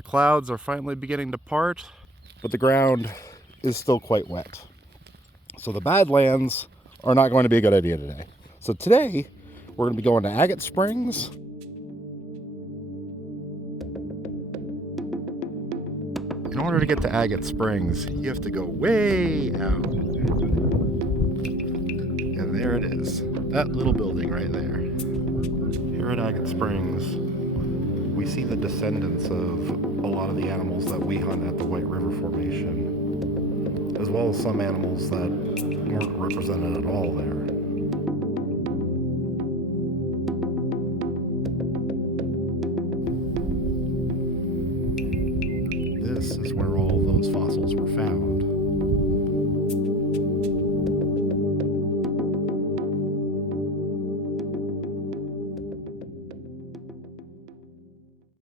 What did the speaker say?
The clouds are finally beginning to part, but the ground is still quite wet. So the Badlands are not going to be a good idea today. So today, we're going to be going to Agate Springs. In order to get to Agate Springs, you have to go way out. And there it is, that little building right there. Here at Agate Springs, we see the descendants of a lot of the animals that we hunt at the White River Formation, as well as some animals that weren't represented at all there. This is where all those fossils were found.